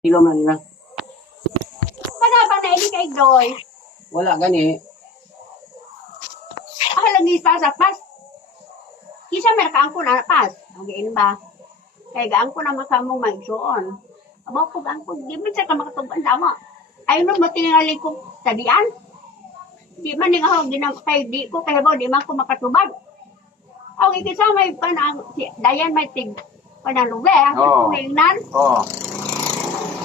Ilom na nila. Panapa na ini kay Doy. Wala gani. Lagi sa pas. Kisa merkaan ko na pas. Ang ba? Kaya gaan ko na masamong magsuon. Aba ko gaan ko. Di ba siya ka makatuban sama? Ayun mo matingali ko tadian. Di man nga ako kay di ko kaya ba di man ko makatubag. Ang ikisa may panang dayan may tig panalugay. Oo. Tingnan. Oh.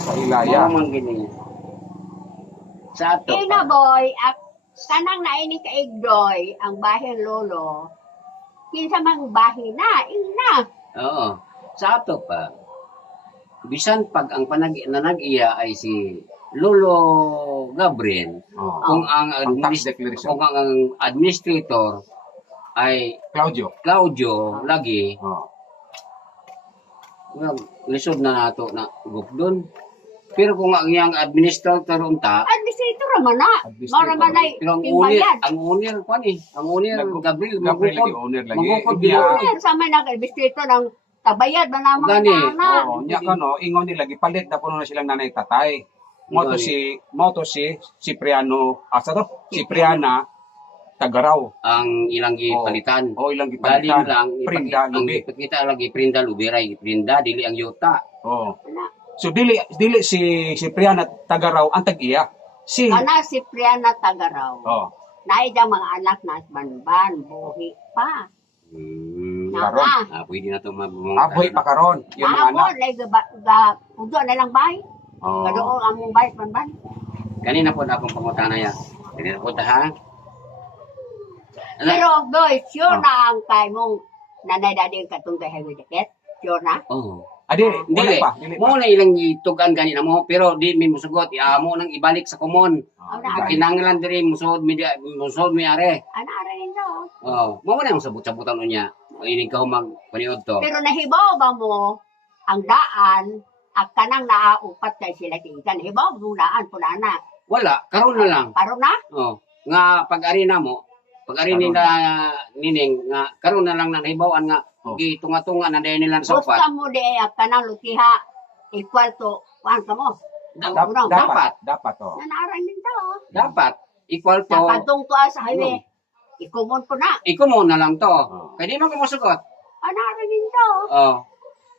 Sa Hilaya. Mao man gini. Sa ato. Ina boy, ak kanang naini ka Igdoy, ang bahay lolo. Kinsa mang bahay na, ina. Oo. Sa ato pa. Bisan pag ang nanag-iya ay si Lolo Gabriel, Oh. kung ang Ang tax declaration. kung ang administrator ay Claudio. lagi, Oh. well, lisod na nato na gugdon. Pero kung ang iyang administrator unta, Administrator naman na. Administrator. Maramanay, pero timbayan. ang owner ko ni, ang owner Gabriel Gabriel lagi magukod. owner lagi. Magukod Iya. bilang. Sa may nag-administrator ng tabayad na naman Gani. na. Oh, nya kano ingon nila gipalit na kuno na silang nanay tatay. Gani. Moto si Cipriano, asa to? Cipriana Tagaraw. Ang ilang gipalitan. O ilang Galing gipalitan. lang, Prinda ang lubi. ipakita lagi Prinda Lubiray, Prinda, dili ang yuta. Oh. Wala. So dili si Cipriana Tagaraw ang tag-iya. Si Kana si Priana Tagaraw. Oh. Naidang mga anak na banban, buhi pa. Karon. Pwede na ito Aboy pa karon yung mga Ako, anak. pudo na lang bay. Oh. Kadoon ang mong bay, banban. Kanina po na akong pangutana yan. Kanina po ha? Pero, boy, sure Oh. na ang kay mong nanay daddy katong kay highway jacket. Sure na? Oo. Adi, Dili. dili Mo pa. na ilang itugan ganina mo, pero di mi musugot. Amo nang ibalik sa kumon. Oh, Kinanglan diri musod mi are. Ana rin nyo. Oh, mo na yung sabot-sabutan niya. Ini ka mag paniod to. Pero nahibaw ba mo ang daan at kanang naaupat kay sila kikan. Nahibaw mo daan po na. Wala, karon na lang. Karon na? Oh, nga pag-ari na mo, pag-ari Karon. nila nining nga karon na lang na nahibawan nga Oh. gitunga-tunga na dahil nila sa upat. Gusto mo di at kanang lutiha equal to kuhan ka mo. Dapat. Dapat oh. Nanaran din to. Dapat equal to Nakadong to sa highway. Ikumon po na. iko mo na lang to. Oh. Kaya di man ko masugot. Nanaran din to. Oh.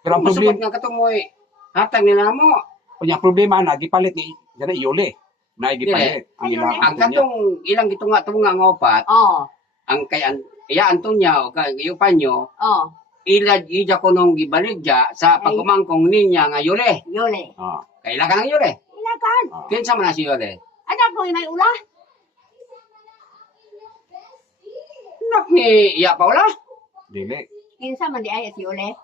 Pero ang Masugot problema, nga katong mo hatag nila mo. kunya problema na gipalit ni dana iyole. Na gipalit. Ang Dili. ilang Ang katong ilang gitunga-tunga nga upat, Oh. ang kay iya Antonia o kay panyo, Oh. ija ko nung gibaligya sa pagkumangkong ninya nga yule. Yole. Oh. Kaila ka ng yule. Ilakan. Oh. Kinsa man na si yule? Anak ko may ula. Nak ni iya Paula. Dili. Kinsa man di ay at yole.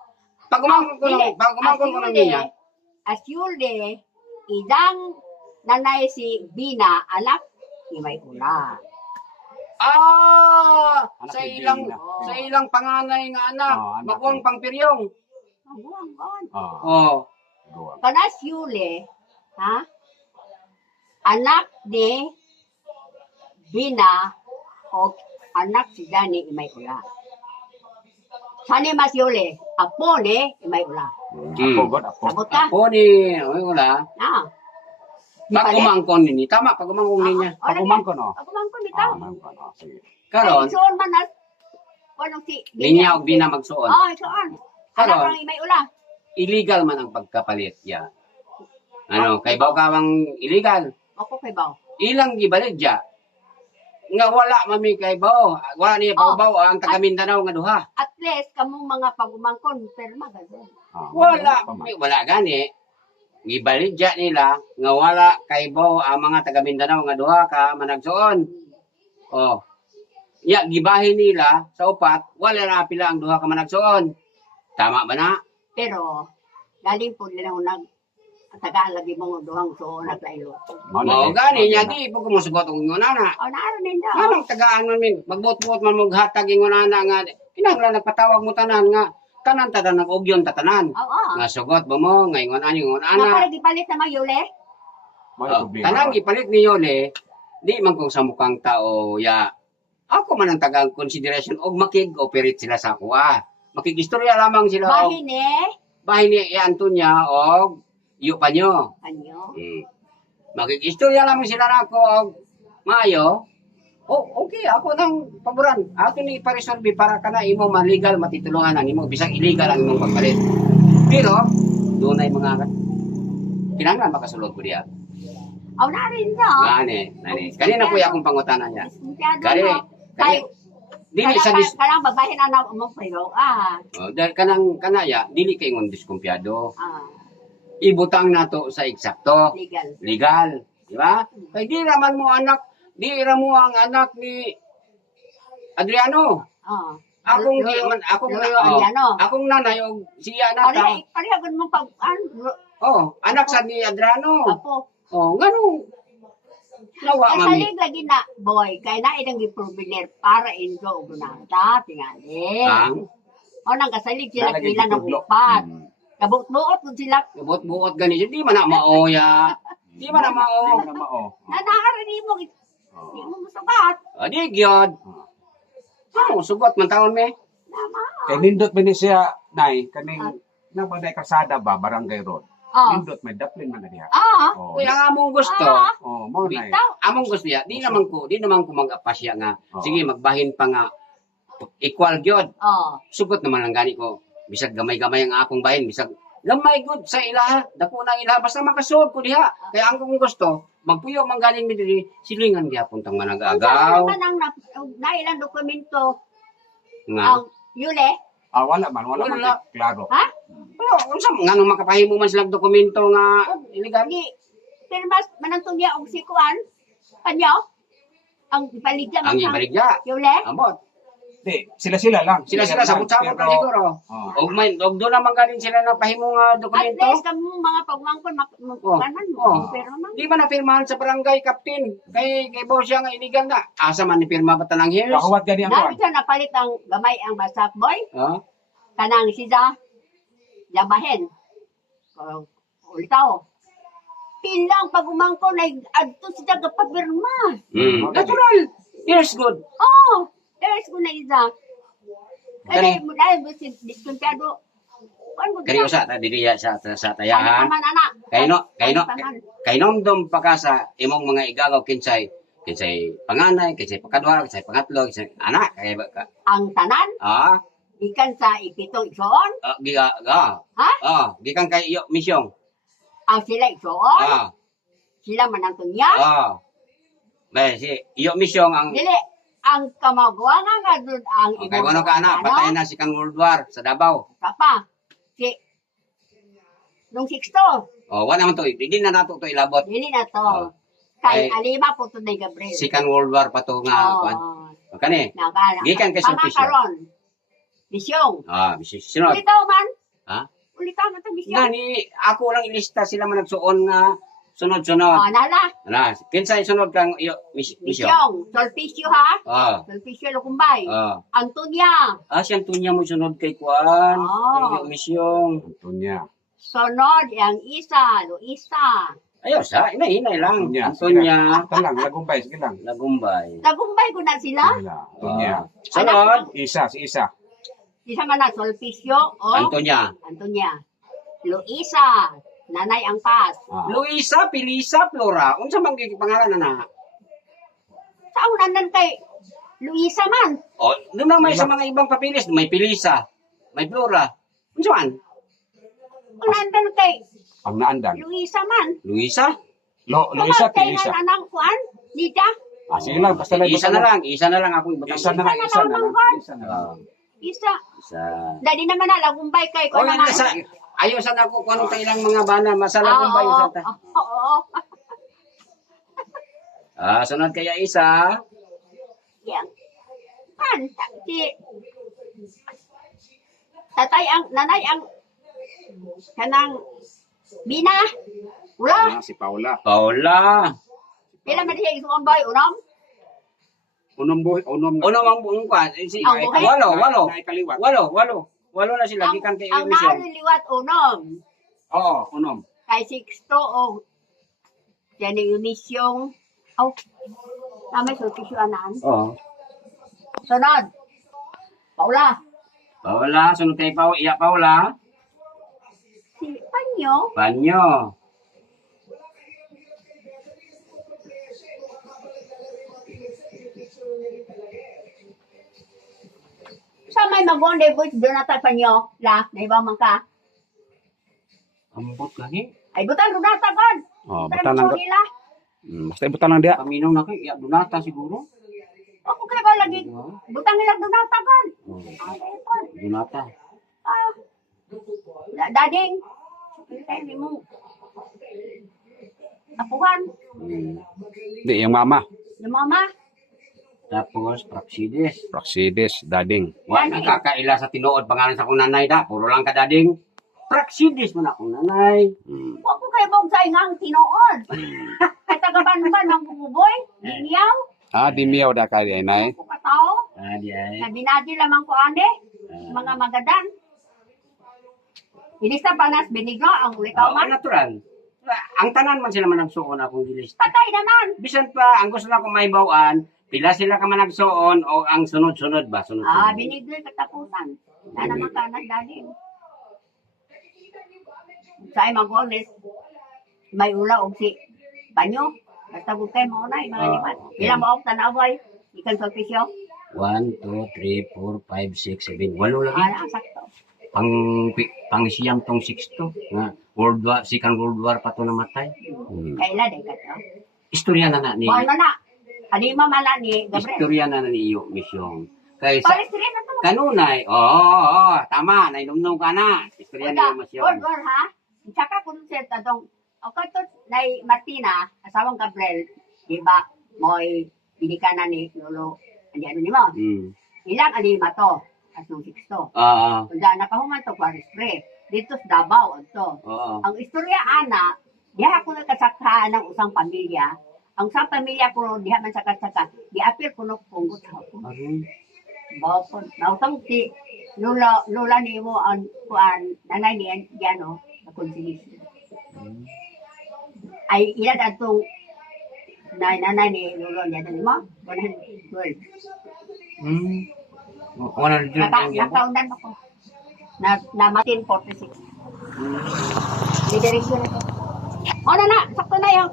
Pagkumangkong ko Dili. nung pagkumangkong ko nung ninya. As yule, idang nanay si Bina, anak ni may ula. Anak Sa ni ilang Bina. sa ilang panganay nga anak, Anak makuwang ni- pangpiryong. Ang Oh. Oh. Duwa. Kanas yule, ha? Anak ni Bina o anak si Dani may ula. Sani mas yule, apo ni may ula. Apo god apo. Sabot ka? Ako ni wala. Na. Pagkumangkon ni tama pagkumangkong ninya. Pagumang ko no. Ako man ko Ah, bitaw. man ko no. Sige. Karon Soon man na. Ano si ninya og Bina magsuon. Oh, soon. Karon. Anak lang may ula. Illegal man ang pagkapalit ya. Ano, kay baw kawang illegal. Ako kay baw. Ilang gibalid ya. Nga wala mami kay baw. Wala niya Oh. baw ang taga Mindanao nga duha. At least kamong mga pagumangkon perma gado. Ah, Wala, tama. wala gani. Gibalid ya nila nga wala kay baw ang mga taga Mindanao nga duha ka managsuon. Oh. Ya gibahin nila sa upat, wala na pila ang duha ka managsuon. Tama ba na? Pero galing po nila nag tagaan lagi mong duhang so naglaylo. Mao gani nya di po kumusugot og ngunana. Oh, naaro ninyo. Anong tagaan man min? Magbuot-buot man mong hatag yung ngunana nga. Kinahanglan nagpatawag mo tanan nga tanan ng ugyon tatanan. Oo. Nga sugot ba mo nga ingon ani ingon ana. Napala gipalit na mayule. May Oh, problema. tanang ipalit ni Yole, di man kung sa mukhang tao ya. Ako man ang tagang consideration og makig-operate sila sa ako. Makig-istorya lamang sila og Bahin bahin ni Antonia og iyo pa nyo. Anyo? Magkikistorya lamang sila na ako og maayo. Okay, ako nang paboran. Ato ni iparesolve para kana imo maligal matitulungan ang imo bisag illegal ang imong pagpalit. Pero doon ay mga kinahanglan makasulod ko diya. Aw na rin no. Nani. Kanina po akong pangutana niya. Kani, Kay, dili sa kanang babae na na mo pero dahil kanaya dili kay ngon diskumpiyado. ah, Ibutang nato sa eksakto. legal. Di ba? Kay di raman mo di ra mo ang anak ni Adriano. Oh. Akong Adriano. akong nanay og siya na ta. Pareha gud mo pag Anak sa ni Adriano. apo. Ngano? Nawa mami. Kasalig lagi na boy kay na idang giprovenir para injo og nata tingali. O nang kasalig sila Lalagay kila ng tutudlo. upat. Kabut-buot pud sila. Buot ganito di man na maoya. Di man na mao. Hindi mo na mao. Nanaaran mo di mo musukat. Di gyud. Sugot man taon me. Nama. Kay nindot ba ni siya, Nay, kaning nabaday kasada ba, barangay road. Oh. Nindot, may daplin man na diha. Oh, Kuya ang among gusto. Mo na Bitaw. Among gusto ya. Di naman ko mag-apasya nga. Oo. Sige magbahin pa nga equal gyud. Oh. Sugot naman ang gani ko. Bisag gamay-gamay ang akong bahin, bisag gamay gud sa ilaha, dako nang ilaha basta makasuod ko diha. Kaya ang kong gusto, magpuyo man galing mi diri, silingan gyapon tang manag-agaw. Nang na ilang dokumento Nga. ang yule. wala man Wala. klaro. Ha? Pero unsa nganong makapahimo man silang dokumento nga illegal? Ni pirmas manantong niya og sikuan. Kanyo? Ang ipaligya Ang ibaligya. yule. Amot. Di, sila-sila lang. Sila sabot-sabot lang siguro. Og may og do naman galing sila na pahimo nga At dokumento. least kamo mga pagmangkon magkanan mo. Oh. Pero man. Di man na pirmahan sa barangay captain. Kay boss siya nga illegal na. Asa man ni pirma ba tanang years? Kahuwat gani ang Nabi kuwan. siya napalit ang gamay ang basak boy. Ha? Kanang siya labahen. Ulitaw. Pilang pagumangkon ay adto siya gapapirma. Natural. Yes, good. Oh, there's ko na isa. Kani- Kaya mo dahil mo si diskumpiyado. Kani usa ta diri sa tayahan. Paman anak. Kay nomdom pa ka sa imong mga igagaw kinsay panganay, kinsay pakadwa, kinsay pangatlo, kinsay anak kay ba ka. Ang tanan, ikan sa ipitong igsoon. Gikan kay iyo misyong. Ang sila igsoon. Sila manantong niya. Si iyo misyong ang Dili, ang kamagwanga nga doon ang kay wano ka anak, patay na si Kang World War sa Davao. Kapa, si, nung 6 Wala man to, hindi na nato to ilabot. dili na to. Oh. Kay Ay, alima po to ni Gabriel. Si Kang World War pa to nga. kuwan. Kani, Nakala. Gikan kay Sulpicio. Pamakaron. Misyong. sunod. Ulitaw man. Ha? Ulitaw man to misyong. Gani, ako lang ilista sila man nagsuon nga sunod-sunod. Nala. Kinsay sunod kang iyo misyon. Misyong. Solpicio ha. Solpicio Lukumbay. Antonia. Siyang tunya mo sunod kay Kuan. Iyo misyon. Antonia. Sunod ang isa. Luisa. Ayos ha, hinay lang. Antonia. Antonia. Ito lang, lagumbay, sige lang. Lagumbay. Tagumbay ko na sila. Antonia. Sunod, Si isa. Isa man na Solpicio o Antonia. Antonia. Luisa. Nanay ang pas. Luisa, Pilisa, Flora. Unsa man gyud pangalan na? Sa unanan kay Luisa man. Doon na may sa mga ibang papilis, may Pilisa, may Flora. Unsa man? Unanan kay Ang naandan. Luisa man. Luisa? Luisa, Kay Pilisa. anang kuan? Nida. Sige lang, basta lang. Isa na lang ako ibutang. Isa na lang. Isa. Isa. Dali naman na lagumbay kay ko naman. Ayaw sa ako kung anong kailang mga bana, masala kong bayo sa ta. Oo. Sunod kaya isa. Yang. Si tatay ang nanay ang kanang Bina. Ula. Si Paula. Paula. Pila man siya isuon boy unom? Unom. Ano ang buong kwa? Ang buhay? Walo na sila. Gikan kay Ang emission. nariliwat unom. Oo, unom. Kay Sixto o yan yung misyong namay sulpisyo anan. Oo. Sunod. Paula. Paula, sunod kay Paula. Si Panyo. Banyo. Banyo. Sa may magonde boys doon na banyo. La, naiba man ka. Ambot gani. Ay, butan runata kan. Oh, Butan butan mo lang. nila. Basta ibutan lang dia. Kaminong na kay, dunata siguro. Ako kaya ba lagi? Butan nila runata kan. Oh, Ay, ipon. dunata. Ah. Dading. Hindi mo. Apuhan. Di yung mama. Yung mama. Tapos, Praxidis. Praxidis, dading. Wa Dading. nakakaila sa tinuod pangalan sa akong nanay da. Puro lang kadading. Praxidis man akong nanay. Huwag ko kayo bang sa ingang tinoon. Ay tagaban-ban ng bububoy. Niyaw. Ah, di miyaw da ka di nay. Ako katao. Di ay. Nabinadi lamang ko ane. Mga magadan. Ilista panas binigo ang ulikaw Oh, man. natural. Ang tanan man sila managsuon akong gilista. Patay naman. Bisan pa, ang gusto na akong maibawaan, pila sila ka managsuon o ang sunod-sunod ba? Sunod-sunod. Binigay katapusan. Na naman ka nagdaling. Sa ay mag-olis, may ula og si banyo. Basta kung kayo maunay, mga liman. Ilang mo og tanaway, ikan sa opisyo. 1, 2, 3, 4, 5, 6, 7. Walo lagi. Sakto. Pang siyam tong 6 to. Nga, World War, Second World War pa to namatay. Kailan eh ka to? Istorya na ni. Ano na? Halima mala ni Gabriel. Istorya na ni iyo, Misyong. Kay sa Paris rin na to. kanunay, oo, tama, nainumnom ka na. Istorya ni Misyong. Or ha? Tsaka kung siya tatong, okay to, nay Martina, asawang Gabriel, di ba, mo'y binikanan ni Lolo, hindi ano ni mo, ilang alima to, asong 6 to. Oo, Kung daan nakahuman to, Paris Pre, dito sa Davao, to. oo. Ang istorya, ana, diha ko nakasakhaan ng usang pamilya, ang sa pamilya ko, diha man sakasaka, di-appear ko no punggot hapon. Aray. Bapon. Nautang si Lola ni mo ang kuan nanay ni Diano na konsilisyon. Ay ilan atong nanay ni Lolo niya ni mo? 112. Wala na dyan ang gyapon. Nakaundan ako. Namatin 46. Liderisyon ito. O na, sakto na yung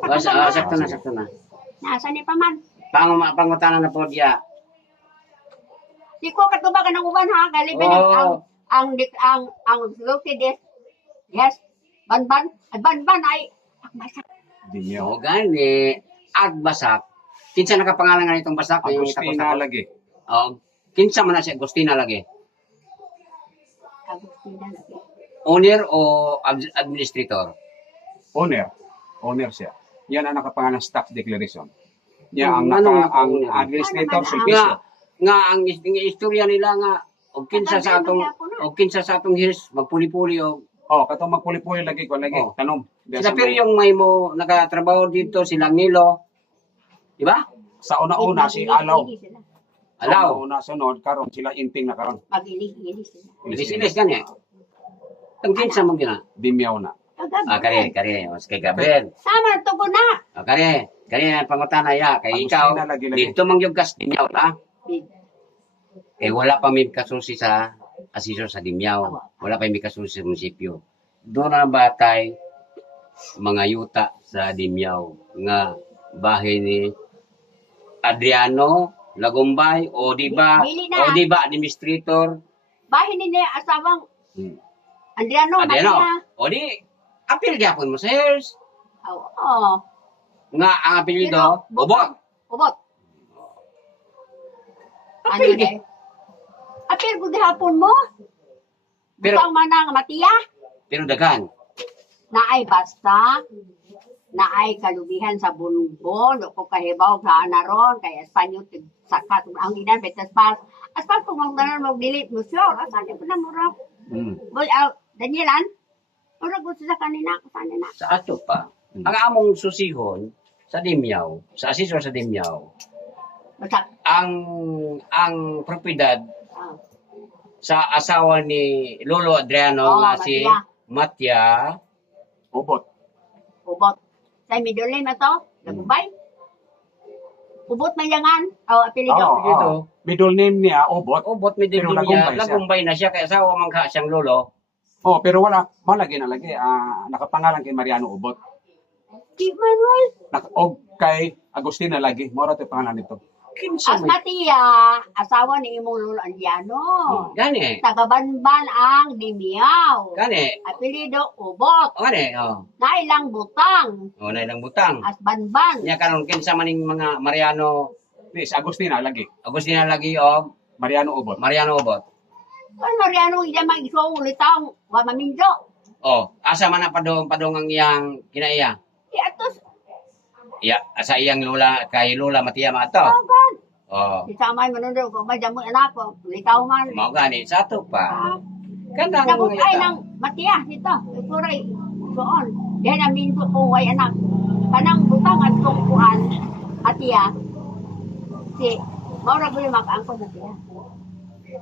Sakto na, sakto na. Nasa ni pa man. Pangutanan na po diya. Di ko katuba ka ng uban ha. Galibin Oo. ang located is, yes, banban. Ay, banban ay, akbasak. Di miyaw. O gani, Agbasak. Kinsa nakapangalan nga nitong basak? Yung Agustina lagi. Kinsa man na si Agustina lagi? Agustina lagi. Owner o administrator? Owner. Owner siya. Yan ang nakapangalan staff declaration. Niya ang Anong ang owner? administrator Ano naman sulpisyo. Nga ang istorya nila nga og kinsa sa atong hirs magpuli-puli og Katong magpuli-puli lagi ko lagi. Oh. Tanom. sila pero yung may mo nakatrabaho dito silang Nilo. Di ba? Sa una-una si Alaw. Alaw. Sa una sunod karon sila inting na karon. Mag-ilis-ilis sila. Ilis-ilis gani. Ang kinsa mo gina? Di miyaw na. Kagabi. Kare, mas kay Gabriel. Sama, tugo na. Kare ang pangutana ya kay ikaw. Agustina lagi-lagi. Dito man yung gas dinyaw ta. Eh wala pa may kasusi sa asesor sa Dimyaw. Wala pa may kasusi sa munisipyo. Doon na batay mga yuta sa Dimyaw nga bahay ni Adriano Lagumbay o di ba Dili na. administrator Bahin nila asawang Adriano. Maria. o di apil gyapon mo sa heirs Oo. nga ang apelyido Bobot. Ubot. Ano Apil na? Apil ko hapon mo. Pero- Butang manang Matiya. pero daghan. Naay basta. Naay kalubihan sa bunbon. O kung kahibaw sa anaron. Kaya Espanyol sakat. Ang inan betas pas. Aspas kung mag-delete mo sure. Asan yung pinamura? Boy, Danielan. Mura gusto sa kanina. Asan na? Sa ato pa. Ang among susihon sa Dimyaw, sa asesor sa Dimyaw, Basta. ang propiedad ah, sa asawa ni Lolo Adriano nga si Matya. Ubot. Ubot. Sa middle name na to. Nagubay. Ubot may yangan. O, apelido. Apelyido. Middle name niya Ubot. Ubot mi din Pero niya, Lagumbay siya. Lagumbay na siya kaya asawa man ka siyang lolo. Oh, pero wala malagi na lagi. Nakapangalan kay Mariano Ubot. Di Manuel. Og kay Agustina lagi. Mora 'to pangalan nito. Kinsa As may Matia, asawa ni imong Lolo Andiano. gani. Tagabanban ang Dimiao. Gani. Apelido Ubot. Gani. Oh. Nailang butang. Oh, na ilang butang. As Banban. Nya karon kinsa maning mga Mariano Yes, Agustina lagi. Agustina lagi og Mariano Ubot. Mariano Obot. Kung Mariano, iya mag-isong ulitaw, wa mamindo. Oh, asa man na padong ang iyang kinaiya. Atos, Ya, asa iyang lola kay Lola Matia maato. agad. Oh, Si Samay manunod, kung may damo anak ko, ulitaw man. mao gani sa ato pa. Ah, Kanang Nabukay ng Matia, ito, ituray, doon. Dahil naminto ko way anak. Kanang butang at tungkuan, Atiya, si Maura ko yung makaangkon na tiya.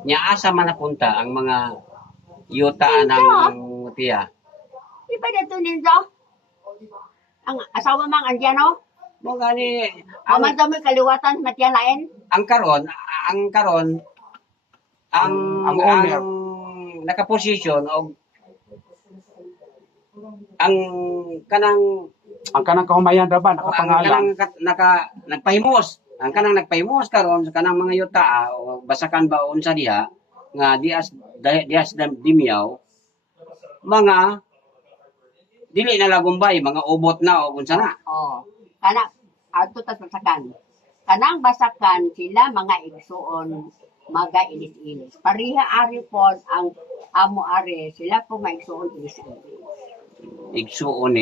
nya asa man napunta ang mga yuta Dito. ng Matia. Di ba dito ninyo? Ang asawa mang Andiano, Mao gani ang madami kaliwatan Matia lain. ang karon ang Ang owner. nakaposisyon og ang kanang Ang kanang kahumayan ra ba ang nakapangalan. kanang nagpahimos ang kanang nagpahimos karon sa kanang mga yuta o basakan ba unsa diha nga dias dimiyaw mga dili na lagumbay mga ubot na o unsa na. Oh, kana ato ta sasakan. Kanang basakan sila mga igsuon, mga ilis-ilis. Pariha ari pod ang amo ari sila po maigsuon ilis-ilis. Igsuon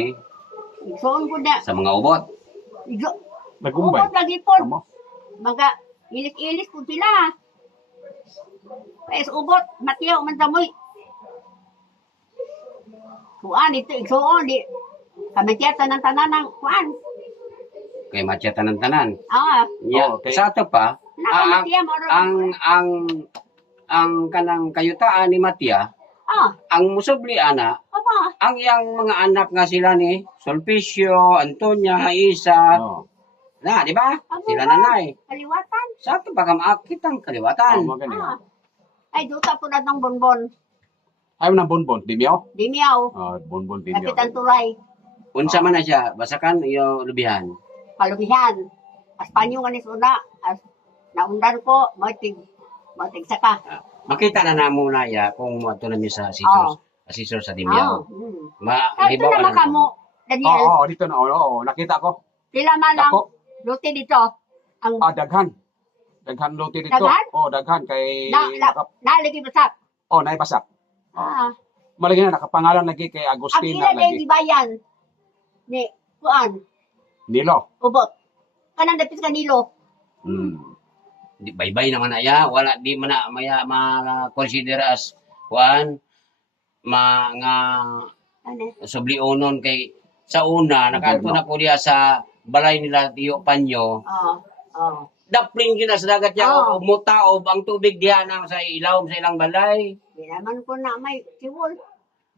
Igsuon ko na. sa mga ubot. Nagumbay. Ubot lagi pod. Amo. Mga ilis-ilis po sila. Pais ubot, matiyaw man damoy. Kuan ito igsuon di. Kami tiyata ng tanan ng kuan. Kay matya tanan-tanan. Yeah, Oh, okay. Sa ato pa nakamatiya mo ro. ang kanang kayutaan ni Matya ang musubli ana Apa? ang iyang mga anak nga sila ni Sulpicio, Antonia, Isa, Oh. na, di ba? Amo Sila ba? nanay. Kaliwatan. Sa ato pa kamakit ang kaliwatan. Oh, magani. Ay, duta po na ng bonbon. Ayaw na bonbon, Dimiao. Dimiyaw. Bonbon Dimiao. Kapitan Tulay. Unsa man na siya, basakan iyo lubihan. Palubihan. As panyo nga ni Suna. As naundan ko, matig saka. Makita na namo na ya kung moadto na mi sa asisor sa Dimyaw. Ito naman kamo, Daniel. Oo, dito na. Oo, nakita ko. Sila man ang Dako. luti dito. Ang Daghan. Daghan lote dito. Daghan? Oh, daghan kay nalagi basak. naibasak. Ah. Malagi na nakapangalan lagi kay Ang Agustina ila lagi. di bayan. Ni, kuan, Nilo. ubot. Kanang dapit kanilo. Di baybay naman na ya, wala di man na maya ma-consider as kuan mga Ano? sublionon kay sa una nakaadto na ko diya sa balay nila Tiyo Panyo. Oo. Dapling gina sa dagat niya Oo. mutaob ang tubig diha nang sa ilawom sa ilang balay. Di naman ko na may siwol.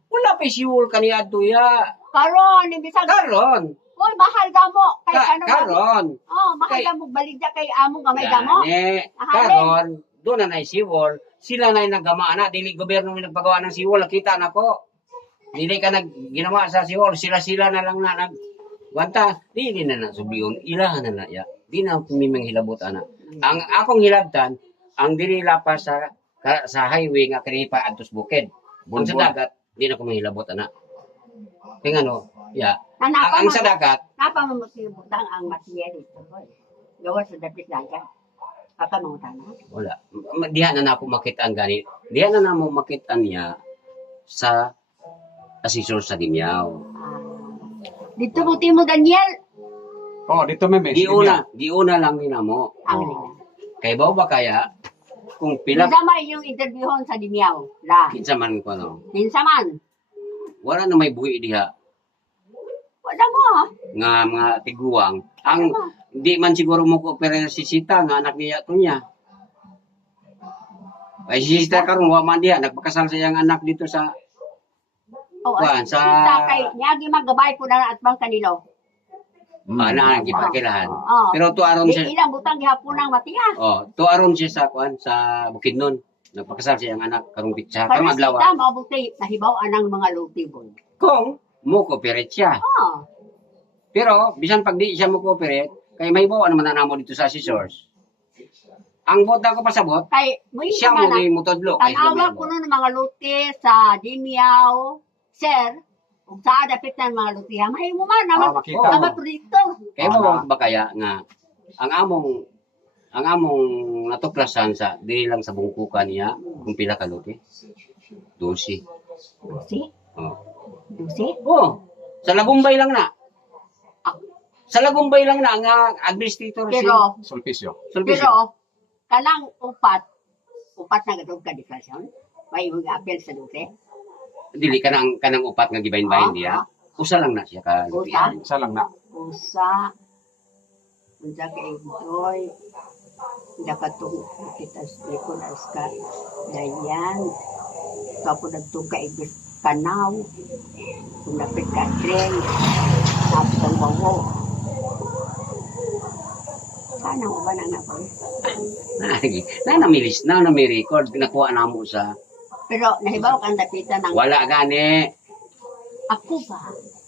Wala pa siwol kaniadto ya. Karon, hindi sa Karon. Uy, mahal damo. Kay ano ba? Karon. Oh, mahal Kay- damo. Baligya kay amo nga may damo. Gani. Mahalin. Karon, doon na siwol. Sila na nagama na. Dili gobyerno may nagpagawa ng siwol. Nakita na ko. Dili ka ginawa sa siwol. Sila na lang na wanta. Dili na subliyon. Ilahan na ya. Di na mimang hilabot ana. Ang akong hilabtan, ang dili lapas sa highway nga kanipa adtos bukid. Ang sa Bulbul. dagat, di na ko mahilabot ana. Kaya ano, ya. Nanapa Ang sa dagat, Napa mamusibutang ang matiya dito. Gawa sa dapit dagat. Papa mga tanong. wala. Diha na ako makitaan gani. Diha na mo makitaan niya sa asisor sa Dimyaw. Dito buti mo, Daniel. Oh, dito may mes. Di una lang nila mo. Ang Kay ba kaya kung pila Minsa may yung interviewon sa Dimiao. La. kinsa man ko no. Minsa man. Wala na may buhi diha Wala mo. nga mga tiguang. Ang di man siguro mo ko pero si Sita nga anak niya to niya. Ay si Sita karon wa man diha nagpakasal sa iyang anak dito sa Oh, Kuan, sa- kita kay niagi magabay ko na at bang kanilo. anak gipakilahan. Oh. Pero tuaron Di siya ilang butang gihapon ng matiya. tuaron siya sa kuan sa Bukidnon. Nagpakasal siya ang anak karong pitsa karong Karon adlaw. sila mabuti nahibaw anang mga lutibon. Kung mo cooperate siya. Oh, Pero bisan pag di siya mo cooperate, kay may bawa naman na namo dito sa scissors. Ang bota ko pasabot, kay mo siya mo ni mutodlo kay sila tanawa may ko bawa. nun ng mga luti sa Dimiao, sir, kung sa dapit ng mga luti, mahimo man naman, makita mo. mga proyekto. Kaya mo ba kaya nga ang among natuklasan sa dili lang sa bungkukan niya kung pila ka luti? 12. Dusi? Oh. Dusi? Oh, sa Lagumbay lang na. Sa Lagumbay lang na nga administrator si Pero, Sulpicio. Sulpicio. pero, kanang upat na gadog ka deklarasyon, may mag-apel sa dusi. Dili kanang upat nga gibahin-bahin diya. Usa lang na siya ka luti. Usa? Isa lang na. Usa, unsa ka enjoy, dapat itong kita sa likod as ka, dayan, kapag nagtuka ibig kanaw, kung napit ka tren, tapos ang bawo. Sana mo ba na boy? Namilis na may record nakuha namo sa Pero nahibaw kang dapitan ng wala gani. ako ba?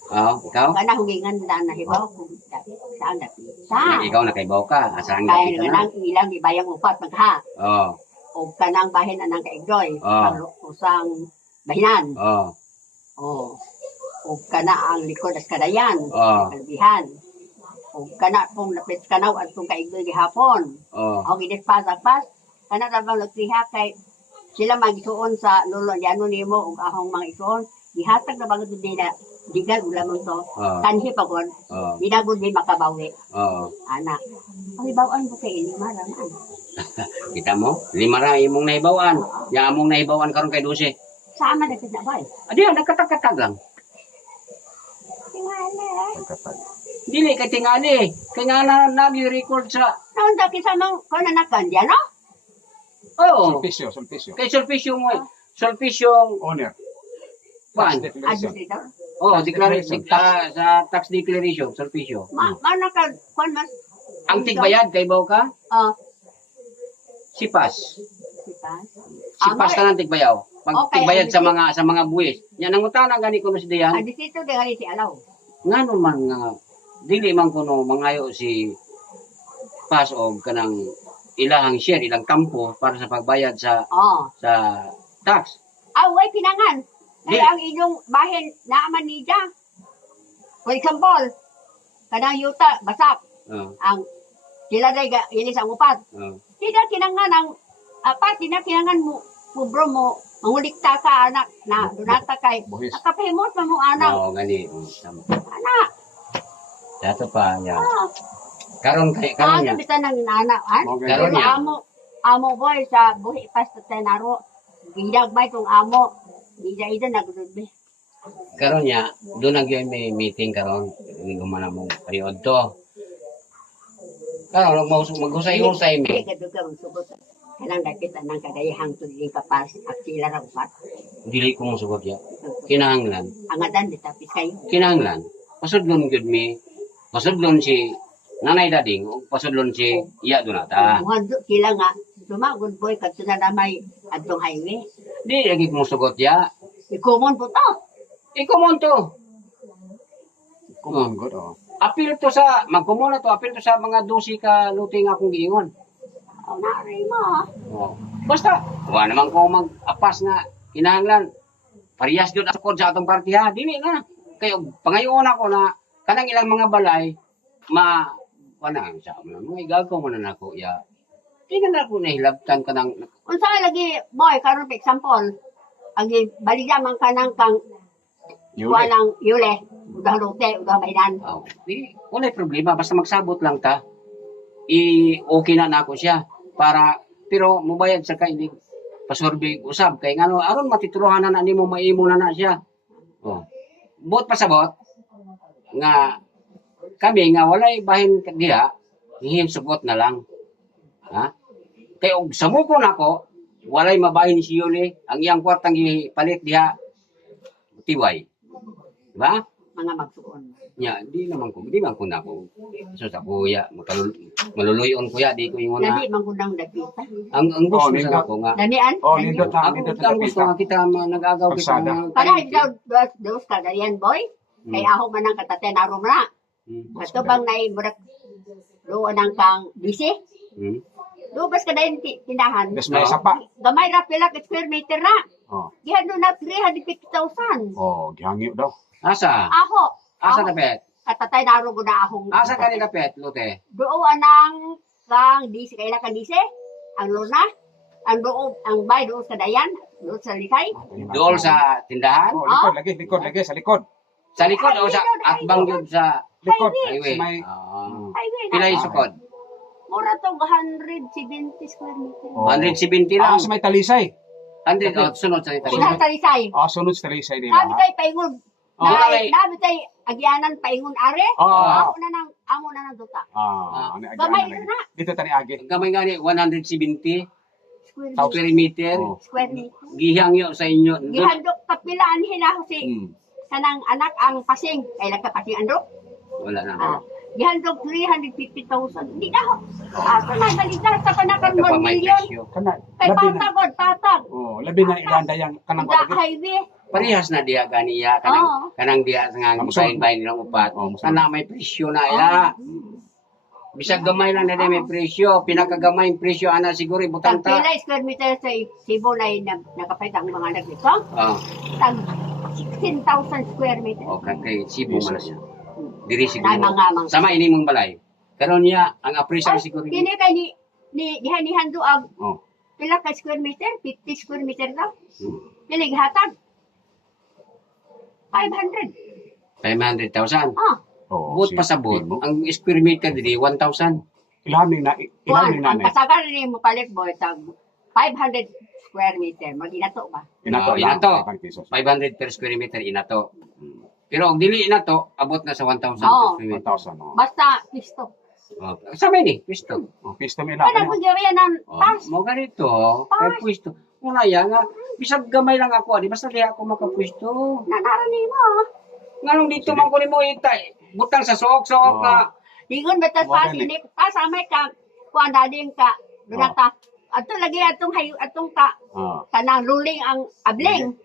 Oh, ikaw? Kana hugingan na nahibaw kung saan dapitan. Ikaw na kay ka. Asahan Kaya ka na. nang ilang ibayang upat magha. Oh, O kanang bahin anang kaigdoy. Ah. Usang bahinan. oh, O. O kana ang likod as kadayan. oh, Kalbihan. O kana kung lapit kanaw at kung kaigdoy gihapon. oh. O ginit pas. Kana rabang nagtriha kay sila magisuon sa lolo yano nimo ug ahong mga isuon. Gihatag na bagod nila. Digal ulamon to. Oh, Kanhi pagod. oh, Binagod di makabawi. oh. Anak. Ang ibawaan ko kay ini marangan. Kita mo? 5 ra imong nahibawan. Ya among nahibawan karon kay 12. Sama na sa bay. Adi nagkatag-katag lang. Tingala. Pagkatag. Dili kay tingali. Kay nga na nag-record sa Noon sa kisamang ko na nakandya, no? oh. Sulpicio. Sulpicio. Kay sulpisyo mo. Sulpisyong Owner. Juan. Tax declaration. Administrator. Oh, Tax declaration. sa tax declaration, sulpisyo. Mana ka, kung mas... Ang tigbayad kay ka? Oh, Sipas. sipas. Sipas ka ng tigbayaw. Pag Okay, tigbayad ang sa mga buwis. Yan ang utana gani kuno si Dayan. Ang dito de gali si Alaw. Ngano man nga dili man kuno mangayo si pas og kanang ilahang share, ilang kampo para sa pagbayad sa Oh. tax. Away pinangan. Di. Ay, ang inyong bahin naaman ni Dia. For example, kanang yuta, basak. Oh, Ang sila day inis ang upat. oh. Di na kinangan ang apat, di na kinangan mo, kubro mo, mangulikta ka anak na dunata kay Buhis. nakapahimot pa mo anak. Oo, gani. Tama. Anak. Dato pa ya. Ah. Karon Ah, niya. bisa nang inanak, ha? Mo Karon Pero niya. amo boy sa buhi pas sa naro. Gidag bay kung amo. Ida nagdudbe. Karon niya, doon nagyoy may meeting karon. Ini gumana mong period to. Karon maghusay-husay mi. Hindi ka duga mong subot. Kanang dapit anang kadayahang tudling kapas at sila ra upat. Dili ko mong sugot ya. Kinahanglan. Angadan di tapis kayo. Kinahanglan. Pasudlon gyud mi. Pasudlon si Nanay Dading o pasudlon si Iya Donata. Muhando sila nga. Sumagod boy kadto na damay adtong highway. Di lagi ko mong sugot ya. Ikumon po to. Ikaw mo to. Common good. Oh. Apil to sa, magkumuna to, apil to sa mga 12 ka luting akong giingon. Oh, nari mo. Oh. Basta, wala naman ko mag-apas nga, kinahanglan. Parehas yun ako sa atong partiya. Dili na. Kayo, pangayon ako na, kanang ilang mga balay, wala, sa mga igagaw mo na ako, ya. Di na ako nahilabtan ka ng, Unsa nga lagi boy karon for example. Ang baligaman kanang kang Yuli. walang yule. Udah lote, udah baydan. oh, di, wala problema, basta magsabot lang ta. Okay na nako siya. Pero mubayad sa kay, pasurvey usab kay ngano aron matituruhan na nimo maimo na siya. Oh. Bot pasabot nga kami nga walay bahin diha, hihim sugot na lang. Ha? Kay og samuko nako walay mabahin ni si Yuli ang iyang kwartang gipalit diha tiway. Diba? mga magsuon. Nya, di man ko na ko. So sa kuya, maluluyon kuya, di ko yung una. Dali manggunang dapita. Ang gusto Oh, sa ko nga. Danian? Oh, nindot na, Ako nindot na ang gusto dapita. nga kita nag-agaw kita. Kalsada. Para daw dos ka dalian boy. Kay ako man ang katate narom na. Ato bang nai burak doon ang kang bisi. Lubas ka dayon tindahan. Des may sapa. Gamay ra pila ka square meter na. Oh, Gihan do na 350,000. oh, gihangyo daw. Asa? Ako. Asa ako, dapet? katatay narom ko na akong. Asa ka ni dapet, Lute? Doon anang kang disi kay ka disi. Ang luna. Ang doon ang bay doon sa dayan. Doon sa likay. Dool sa tindahan? Oh, likod lagi sa likod. Sa likod o sa atbang yun sa Likod. highway? May Highway na. Pila yung sukod? Mura to 170 square meter. Oh. 170 lang. Sa may talisay. 100 sunod sa Italy. Talisay. Sunod sa talisay nila. Nabi tayo paingon. Oh. Nabi tayo agyanan paingon are. Oh. Amo na ng duta. Gamay Gamay na. Dito tani agi. Gamay nga ni 170 Square Tao. square meter. Oh. Square meter. Gihang yun sa inyo. Doon- Gihandok kapilaan hila ko si Hmm. kanang anak ang pasing. Kaya nagkapasing andok. Wala na. Gihandok 350,000. Hindi na ako. Ako na balita sa panakan Ito pa 1 may million. presyo. Kana Kay labi na. patagod, patag. Oh, labi na ilanda yang kanang Ida lagi. highway. Parehas na diya ganiya Oo. kanang diya nga Musod. bayin-bayin nilang upat. Oh, musod. Kana may presyo na ya. Bisag gamay lang na din may presyo. Pinakagamay yung presyo ana siguro ibutang Tag ta. pila square meter sa Cebu na nakapait ang mga nagdito. Oh, Tag 16,000 square meter. kay Cebu man na siya. Diri Na siguro. mga Sama ini mong balay. Karon niya ang appraisal Ay, siguro. kini kay ni dihan duag Oh. pila ka square meter? 50 square meter daw. Hmm. Dili hatag. 500. 500,000. Oh. Bot pasabot, ang square meter dili 1,000. Ilhaming na Kuan, ang nanay. pasagar ni mo palit boy tag 500 square meter. Maginato ba? Inato Oh, lang. inato. 5 pesos. 500 per square meter inato. Pero og dili inato, abot na sa 1,000 Oo. per square meter. 1,000. Oh. Basta pisto. Oh, sa may ni, pwesto. Oh, pisto nila. Kada ko gawin ng Oh, pas. mo ganito, kay pwesto. Una yan nga, bisag gamay lang ako, di basta di ako makapwesto. Nanarani mo. Nganong dito man ko ni mo itay, butang sa sook-sook Oo. ka. Ingon betas pas Mo gani. ini pas amay ka kuan dading ka. Dunata. Ato lagi atong hayo atong ka Oh. kanang luling ang abling.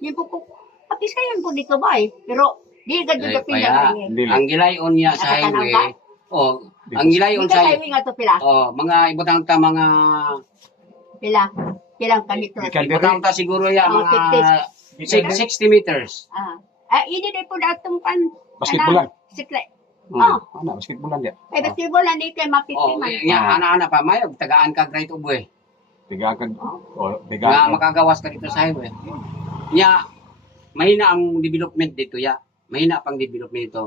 Yung po papis kayo po dito ba eh. Pero di ka dito Ay, kaya, pinag Dili. ang gilayon niya sa Nakatanaw highway, oh, ang Di gilayon ka sa highway nga to pila. oh, mga ibutang ta mga Pila. Pilang kanito. Ikan ibutang ta siguro ya Oh, mga 50. 60 meters. Ini din po datong pan. Basketballan. Sikle. Oh. Ana, basketballan dia. Ay basketball ani kay mapipi Oh, man. nga ana-ana pa mayog tagaan ka right of way. Tigakan. Oh, Nga tigakan. makagawas ka dito sa highway. Nya mahina ang development dito ya. Mahina pang development dito.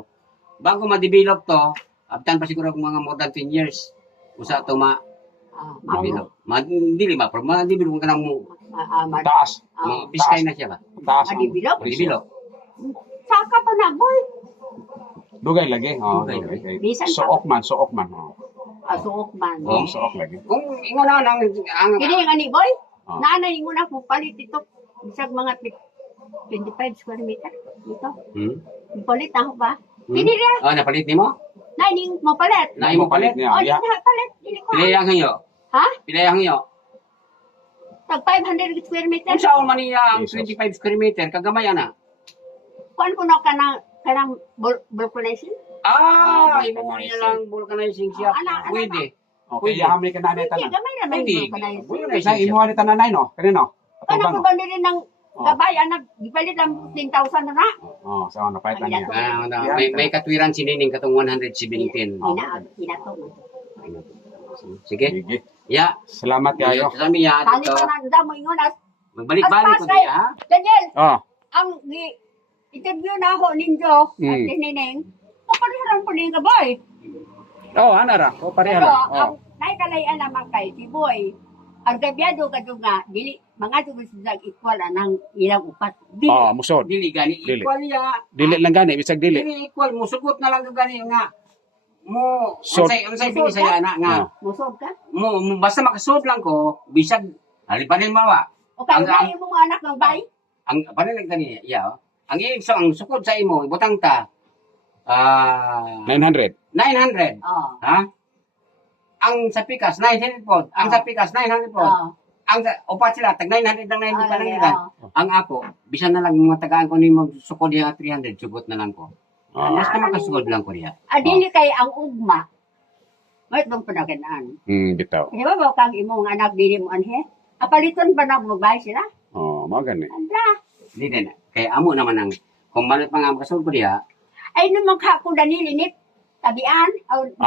Bago ma-develop to, abtan pa siguro mga more than 10 years. Usa to ma-develop. Dili ma, pero ma-develop ka na mo. Taas. Mga biskay na siya ba? Taas. Develop. Ma-develop. Saka pa na boy. Dugay lagi. Oh, Dugay. dugay. Bisan pa. Suok man. Oh. Suok man. Oh, suok lagi. Kung ingon na ang Kini nga ni boy. Oh. Nanay ingon ako palit ito. Bisag mga 25 square meter dito. Palit ako ba? Kini rin. Oh, napalit nimo? Nay ning mo palit. Na imo palit? niya. Oh, Yeah. na palit. Dili ko. Pila yang hiyo? Ha? Pila yang hiyo? Tag 500 square meter. Kung saan man niya ang Jesus. 25 square meter, kagamay ana. Kuan ko na kanang vulcanization. Imo mo niya lang vulcanizing siya. Ana. Pwede. Okay, yahamay ka nanay Hindi, tanan. gamay na may Pwede. vulcanization. Vulcanizing Sa siya. imo ni tananay no? Kanino? Kana ko Atubang. ba rin ng gabay anak gipalit ang 10,000 na. Oh, sa ano paitan niya. May katwiran sinining katong 117. Hinato mo. Sige. Sige. Ya. Salamat kayo. Sa miya Tani dito. pa nang mo ingon as Magbalik-balik ko As-as kay- diya ha. Daniel, Oh. ang interview na ako ninyo at tinineng. Kaparihan po ning gabay. Oh, ana ra. Oh, pareha Pero lang. ang naikalayan naman kay si Boy. Ang gabyado ka nga, dili mga tugos sa equal ang ilang upat. Dili. Oh, musod. Dili gani Dili. equal ya. Dili lang gani, bisag dili. Dili equal mo sugot na lang ka gani nga. Mo So- unsay pili saya na nga. Musod ka? Mo basta makasuot lang ko bisag halipanin mawa. O kaya Ang- na yung mga anak ng bay? Ang panin gani ya. ang sukod sa imo, ibutang ta, 900. 900. Oh. Ha? Ang sa pikas, 900 po. Ang sa pikas, 900 po. Oh. Ang upat sila, tag 900 ng 900 pa lang nila. Oh. Ang ako, bisan na lang mga tagaan ko ni magsukod niya 300, sugot na lang ko. Ah. Basta makasugod lang ko niya. Adili kay ang ugma. May itong panaganaan. Bitaw. Di ba ba kang imong anak dili mo anhe? Apaliton ba na magbay sila? Oh, mao gani. Anda. Hindi din. Kaya amo naman ang, kung malit pa nga makasugod ko niya, Ay naman ka ko danilinit. Tabian.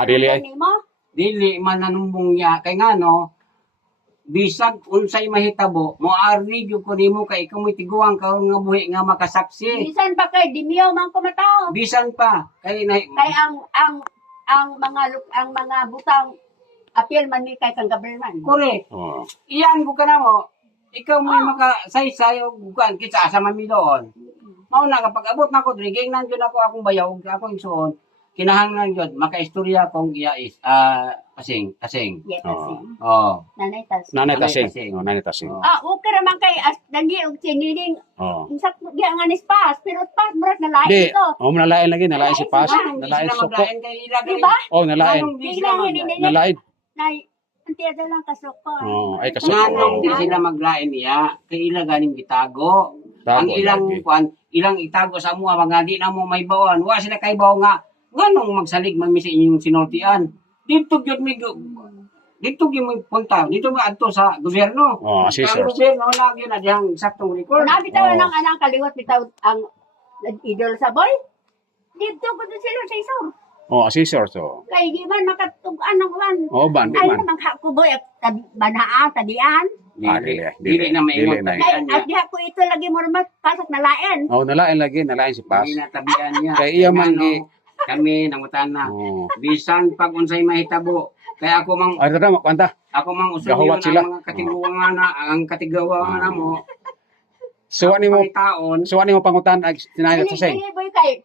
Dili ay. Mo. dili man nanumbong niya. Kaya nga no, bisag unsay mahitabo, mo ari gyud ko nimo kay ikaw mo'y tiguang ka nga buhi nga makasaksi. Bisan pa kay dimiyo man kumataw. Bisan pa kay na, Kay ang mga butang apil man ni kay kang Gabriel. correct. Oh. Iyan ko ka na mo. Ikaw mo'y makasaysay o gugan kitsa sa mami doon. Mao na kapag abot na ko diri kay nandiyo ako akong bayaw, ako igsuon. Kinahanglan jud makaistorya kong iya is kasing. Yes, Oo. Oh. nanay tas. Nanay Nanay tasing. tasing. Oh, nanay tasing. Oh. Okay raman kay as dangi og siniling Oh. insak diya nga ni spas pero pas murat na lain Di, ito. oh, nalain lagi, nalain si Pas, Hindi nalain sila suko. maglain kay ila Di ba? Oh, nalain. Anong di sila maglain? Nalain. Nay, anti ada lang kasoko. Oh, ay kasuko. Nganong di Oh. sila maglain iya kay ila ganing gitago. Tago Ang ilang lagi. kuan, ilang itago sa mua mga di na mo may bawan. Wa sila kay baw nga nganong magsalig man mi sa inyong sinultian. Dito gyud mi dito gyud mo punta. Dito nga adto sa gobyerno. Oh, Ang assessors. gobyerno lagi na diyang saktong record. Nabitaw Oh. ng anang kaliwat bitaw ang idol sa boy. Dito ko din sila sa isor. Oh, assessors. Oh. Kay di man makatugan ng kuan. Oh, ban, di Ay man. naman ka ko boy at banaa tadian. Dili na may Dili na. Ay at diha ko ito lagi mo naman pasok na lain. Oh, nalain lagi, nalain si Pas. Dili na tabian niya. Kay iya man Ano, gi- kami nangutan na. Oh. Bisan pag unsay mahitabo. Kaya ako mang Ay, tara, makwanta. usuliyon Gahuwat sila. ang mga katigawangan na ang katigawangan na mo. Suwa ni mo, taon. suwa ni mo pangutan ay sinayat sa sing. Dili boy kay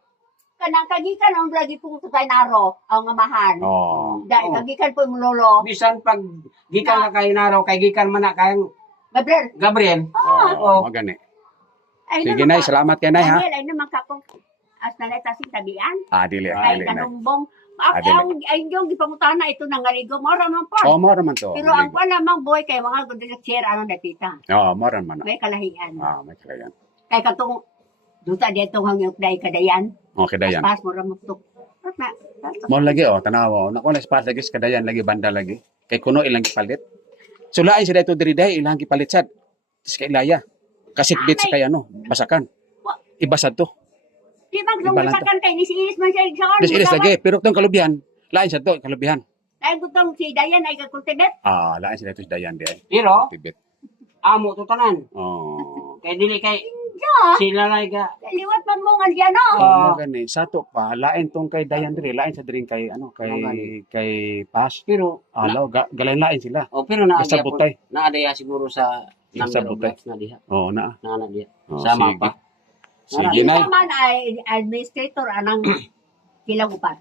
kanang kagikan ang lagi po sa naro ang amahan. Oh. Dahil Oh. kagikan po yung lolo. Bisan pag gikan ka kay naraw kay gikan man na kayang Gabriel. Gabriel. Oh, magani. Ay Sige, naman Nay, ka- salamat kay Nay, ha? Daniel, ay naman ka kung as na tasing tabian. Ah, dili, Kay dili, Nay. kanumbong. Dili. Ay yung gipangutana ito nang ngaligo mo raman po. Oh, mo raman to. Pero ang wala mang boy kay mga gudong chair ano napita. Oh, mo raman. May kalahian. Ah, may kalayan. Kay katong duta dito hangyo dai kadayan. Okay, dayan. Pas mo ramon tuk. Na. Mo lagi, oh, tanawa. Naku, na spas lagi, sa kadayan lagi, banda lagi. Kay kuno ilang gipalit. Sulain sila ito diri day, ilang gipalit sad. Tis kay ilaya. Kasikbit sa kay ano, basakan. Ibasad to. Di bang Iba lang to. lumusakan kay ni si Iris man siya igsoon. Des iris lagi, pero tong kalubihan, lain sa to, kalubihan. Ay gutong si Dayan ay kakultibet. Ah, lain sila ito si dayan di ay. Pero Tibet. amo to tanan. Oh. Kay dili kay Ja. sila lay ka. Liwat man mo nga diyan no. Oh, gani. Sa to pa, lain tong kay dayan diri, lain sa diri kay ano, kay Pas. Pero Alaw, galain lain sila. pero na Basta butay. naadaya siguro sa Basta number of butay. lots na diha. Oo na. Na diha. Oh, Sa sige. mapa. Sige, Yung Nay. naman ay administrator anang kilang upat.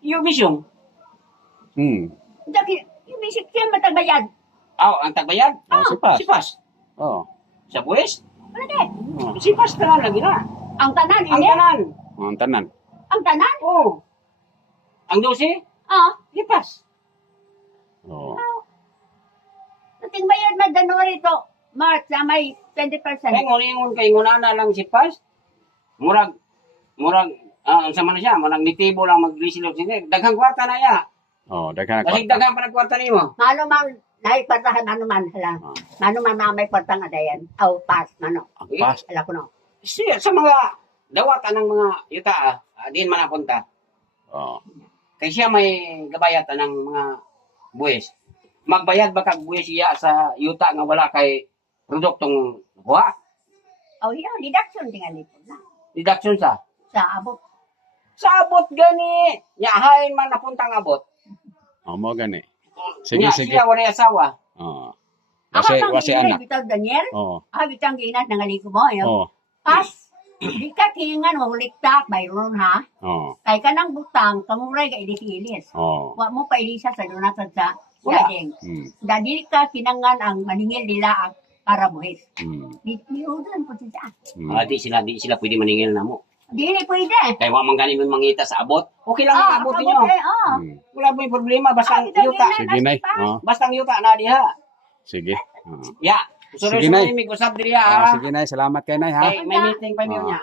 Yung mission. Daki, yung bisik siya matagbayad. Ang tagbayad. Oh, si Pas. Si Pas. Oh. Sa buwis. Ano de? Oh. Si Pas tanan lagi na. Ang tanan, Ang hindi? tanan. Ang tanan. Ang tanan? Oh. Ang 12, Ah, si Pas. Oh. nating bayad man January to March na may 20%. Kay ngungingon kay ngunana lang si Pas. Murag ang sama na siya, murag nitibo lang mag-resilog siya. Daghang kwarta na ya. Oh, daghan Kasi kwarta. daghang pa nagkwarta nimo. Mano man, nahay kwartahan, mano man, hala. Ah. Mano man na may kwarta nga dayan. Aw, pass, mano. Ang Pas. Hala ko no. Siya sa mga dawat anang mga yuta din man napunta. Oh. Kay siya may gabayat ng mga buwis. Magbayad ba kag buwis siya sa yuta nga wala kay produktong kuha? Aw, yun, deduction tingali po na. Deduction sa Sa abot. abot gani. Nyahain man napuntang abot. Oh, mo gani. Sige, Nya, sige. siya wala asawa. Oh. Ako Wasi, pang wasi ginay, anak. bitaw Daniel. Oh. Bitang ginat nangali ko mo. Ayo. Oh. Pas, di ka tingan mo uliktak, mayroon ha. Oh. Kay ka ng butang, kamuray ka ilis-ilis. Oh. Wa mo pa ilisa sa dunatan sa Wala. yading. Hmm. Dahil ka kinangan ang maningil nila ang para buhis. Hmm. Diudan po siya. Hmm. Di sila pwede maningil na mo. Di ni pwede. Kaya wa man ganin mo mangita sa abot. Okay lang ang abot ninyo. Hmm. Wala mo yung problema. Basta ang yuta. Sige, Nay. Oh, Basta ang yuta na diha. sige. Oh. Ya. Sunod Sige, Nay. sunod mig usab diri ha. Sige, Nay. Salamat kay Nay, ha? May meeting pa niyo Ah. niya.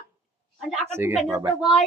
Ano ako Sige, ganito, bye-bye. boy?